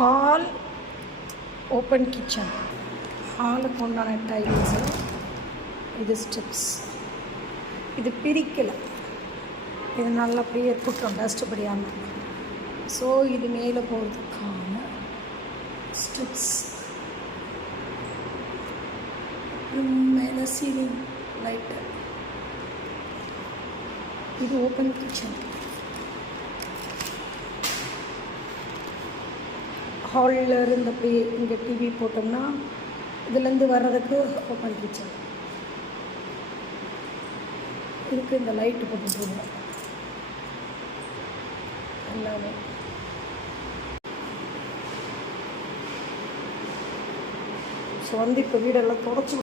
Hall open kitchen. ஹாலுக்கு உண்டான tiles, இது ஸ்டெப்ஸ். இது பிரிக்கலை, இது நல்லா அப்படியே இருக்கட்டும் டஸ்ட் படியாமல். ஸோ இது மேலே போகிறதுக்கான ஸ்டெப்ஸ். மேலே சீலிங் லைட்டு. இது ஓப்பன் கிச்சன். ஹாலில் இருந்து அப்படியே இங்கே டிவி போட்டோம்னா இதுலேருந்து வர்றதுக்கு ஓப்பன் கிச்சன். இதுக்கு இந்த லைட்டு போட்டுருவோம் எல்லாமே. ஸோ வந்து இப்போ வீடெல்லாம் தொடச்சி